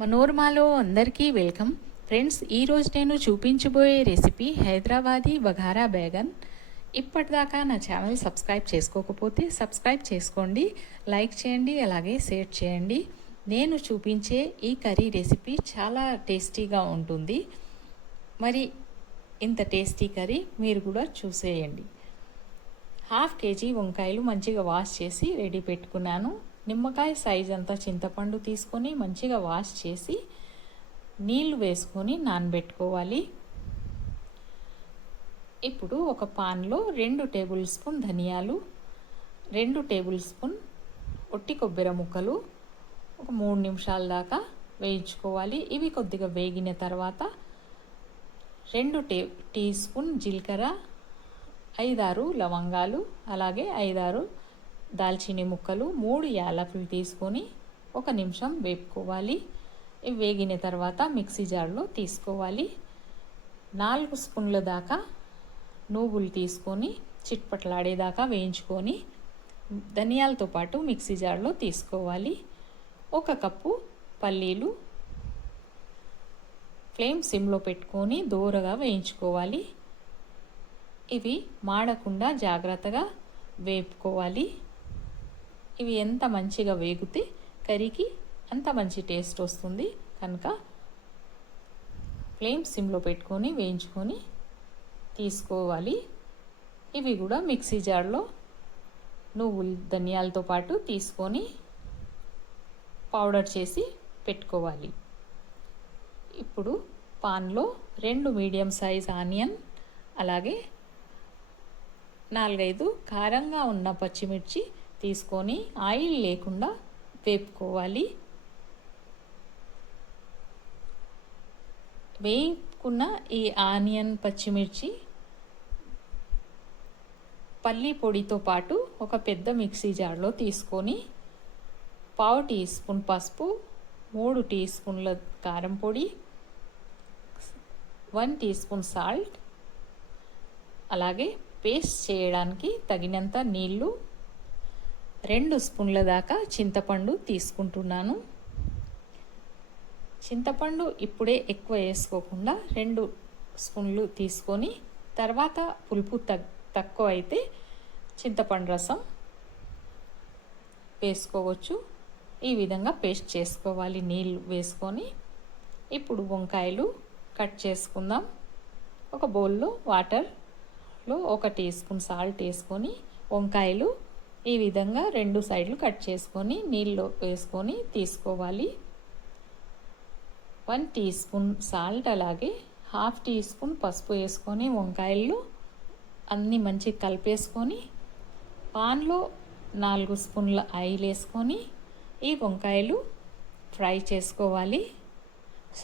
మనోరమాలో అందరికీ welcome friends. ఈరోజు నేను చూపించబోయే రెసిపీ హైదరాబాదీ బఘారా బేగన్. ఇప్పటిదాకా నా ఛానల్ సబ్స్క్రైబ్ చేసుకోకపోతే సబ్స్క్రైబ్ చేసుకోండి, లైక్ చేయండి, అలాగే షేర్ చేయండి. నేను చూపించే ఈ కర్రీ రెసిపీ చాలా టేస్టీగా ఉంటుంది. మరి ఇంత టేస్టీ కర్రీ మీరు కూడా చూసేయండి. 1/2 కేజీ వంకాయలు మంచిగా వాష్ చేసి రెడీ పెట్టుకున్నాను. నిమ్మకాయ సైజ్ అంతా చింతపండు తీసుకొని మంచిగా వాష్ చేసి నీళ్లు వేసుకొని నానబెట్టుకోవాలి. ఇప్పుడు ఒక పాన్లో 2 టేబుల్ స్పూన్ ధనియాలు, 2 టేబుల్ స్పూన్ ఒట్టి కొబ్బరి ముక్కలు ఒక 3 నిమిషాల దాకా వేయించుకోవాలి. ఇవి కొద్దిగా వేగిన తర్వాత 2 టీ స్పూన్ జీలకర్ర, 5-6 లవంగాలు, అలాగే 5-6 దాల్చిని ముక్కలు, 3 యాలకులు తీసుకొని 1 నిమిషం వేపుకోవాలి. ఇవి వేగిన తర్వాత మిక్సీ జార్లో తీసుకోవాలి. 4 స్పూన్ల దాకా నువ్వులు తీసుకొని చిట్పట్లాడేదాకా వేయించుకొని ధనియాలతో పాటు మిక్సీ జార్లో తీసుకోవాలి. 1 కప్పు పల్లీలు ఫ్లేమ్ సిమ్లో పెట్టుకొని దోరగా వేయించుకోవాలి. ఇవి మాడకుండా జాగ్రత్తగా వేపుకోవాలి. ఇవి ఎంత మంచిగా వేగితే కర్రీకి అంత మంచి టేస్ట్ వస్తుంది కనుక ఫ్లేమ్ సిమ్లో పెట్టుకొని వేయించుకొని తీసుకోవాలి. ఇవి కూడా మిక్సీ జార్లో నువ్వులు ధనియాలతో పాటు తీసుకొని పౌడర్ చేసి పెట్టుకోవాలి. ఇప్పుడు పాన్లో 2 మీడియం సైజ్ ఆనియన్, అలాగే 4-5 కారంగా ఉన్న పచ్చిమిర్చి తీసుకొని ఆయిల్ లేకుండా వేపుకోవాలి. వేపుకున్న ఈ ఆనియన్, పచ్చిమిర్చి పల్లి పొడితో పాటు ఒక పెద్ద మిక్సీ జార్లో తీసుకొని 1/2 టీ స్పూన్ పసుపు, 3 టీ స్పూన్ల కారం పొడి, 1 టీ స్పూన్ సాల్ట్, అలాగే పేస్ట్ చేయడానికి తగినంత నీళ్ళు, 2 స్పూన్ల దాకా చింతపండు తీసుకుంటున్నాను. చింతపండు ఇప్పుడే ఎక్కువ వేసుకోకుండా 2 స్పూన్లు తీసుకొని తర్వాత పులుపు తక్కువ అయితే చింతపండు రసం వేసుకోవచ్చు. ఈ విధంగా పేస్ట్ చేసుకోవాలి నీళ్ళు వేసుకొని. ఇప్పుడు వంకాయలు కట్ చేసుకుందాం. ఒక బౌల్లో వాటర్లో 1 టీ స్పూన్ సాల్ట్ వేసుకొని వంకాయలు ఈ విధంగా 2 సైడ్లు కట్ చేసుకొని నీళ్ళు వేసుకొని తీసుకోవాలి. 1 టీ స్పూన్ సాల్ట్, అలాగే 1/2 టీ స్పూన్ పసుపు వేసుకొని వంకాయలు అన్నీ మంచిగా కలిపేసుకొని పాన్లో 4 స్పూన్ల ఆయిల్ వేసుకొని ఈ వంకాయలు ఫ్రై చేసుకోవాలి.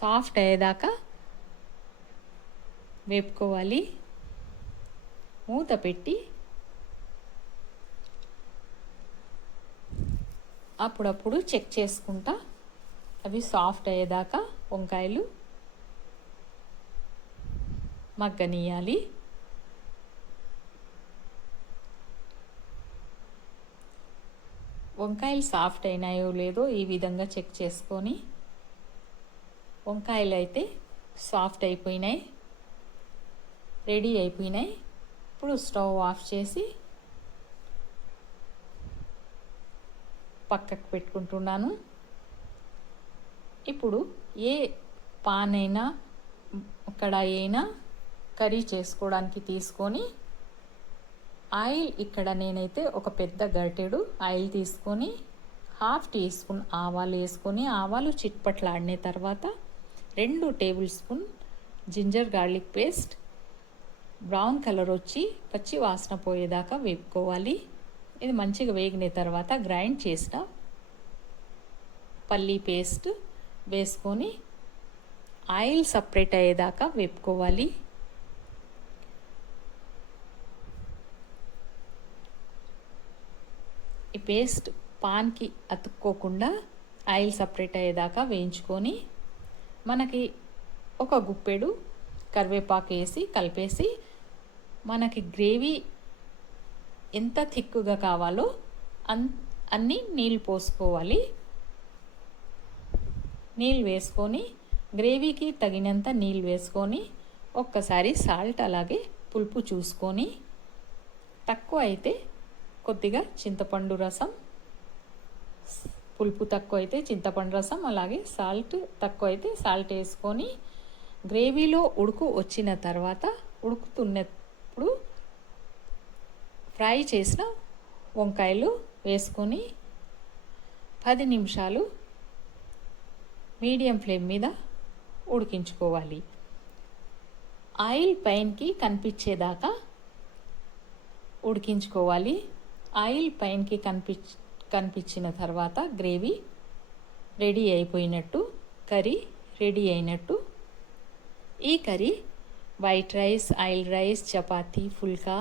సాఫ్ట్ అయ్యేదాకా వేపుకోవాలి. మూత పెట్టి అప్పుడప్పుడు చెక్ చేసుకుంటా అవి సాఫ్ట్ అయ్యేదాకా వంకాయలు మగ్గనియాలి. వంకాయలు సాఫ్ట్ అయినాయో లేదో ఈ విధంగా చెక్ చేసుకొని, వంకాయలు అయితే సాఫ్ట్ అయిపోయినాయి, రెడీ అయిపోయినాయి. ఇప్పుడు స్టవ్ ఆఫ్ చేసి పక్కకు పెట్టుకుంటున్నాను. ఇప్పుడు ఏ పాన్ అయినా కడాయి అయినా కర్రీ చేసుకోవడానికి తీసుకొని ఆయిల్, ఇక్కడ నేనైతే ఒక పెద్ద గరిటెడు ఆయిల్ తీసుకొని 1/2 టీ స్పూన్ ఆవాలు వేసుకొని ఆవాలు చిట్పట్లాడిన తర్వాత 2 tablespoon ginger garlic paste brown colour వచ్చి పచ్చి వాసన పోయేదాకా వేపుకోవాలి. ఇది మంచిగా వేగిన తర్వాత గ్రైండ్ చేసిన పల్లీ పేస్ట్ వేసుకొని ఆయిల్ సపరేట్ అయ్యేదాకా వేపుకోవాలి. ఈ పేస్ట్ పాన్కి అతుక్కోకుండా ఆయిల్ సపరేట్ అయ్యేదాకా వేయించుకొని మనకి ఒక గుప్పెడు కరివేపాకు వేసి కలిపేసి మనకి గ్రేవీ ఎంత థిక్గా కావాలో అన్ని నీళ్ళు పోసుకోవాలి. నీళ్ళు వేసుకొని గ్రేవీకి తగినంత నీళ్ళు వేసుకొని ఒక్కసారి సాల్ట్ అలాగే పులుపు చూసుకొని తక్కువ అయితే కొద్దిగా చింతపండు రసం, పులుపు తక్కువ అయితే చింతపండు రసం, అలాగే సాల్ట్ తక్కువ అయితే సాల్ట్ వేసుకొని గ్రేవీలో ఉడుకు వచ్చిన తర్వాత ఉడుకుతున్నప్పుడు ఫ్రై చేసిన వంకాయలు వేసుకొని 10 నిమిషాలు మీడియం ఫ్లేమ్ మీద ఉడికించుకోవాలి. ఆయిల్ పైనకి కనిపించేదాకా ఉడికించుకోవాలి. ఆయిల్ పైనకి కనిపించిన తర్వాత గ్రేవీ రెడీ అయిపోయినట్టు, కర్రీ రెడీ అయినట్టు. ఈ curry white rice, oil rice, chapati, phulka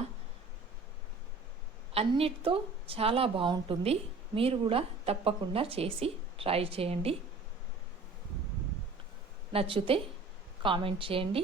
అన్నిటితో చాలా బాగుంటుంది. మీరు కూడా తప్పకుండా చేసి ట్రై చేయండి. నచ్చితే కామెంట్ చేయండి.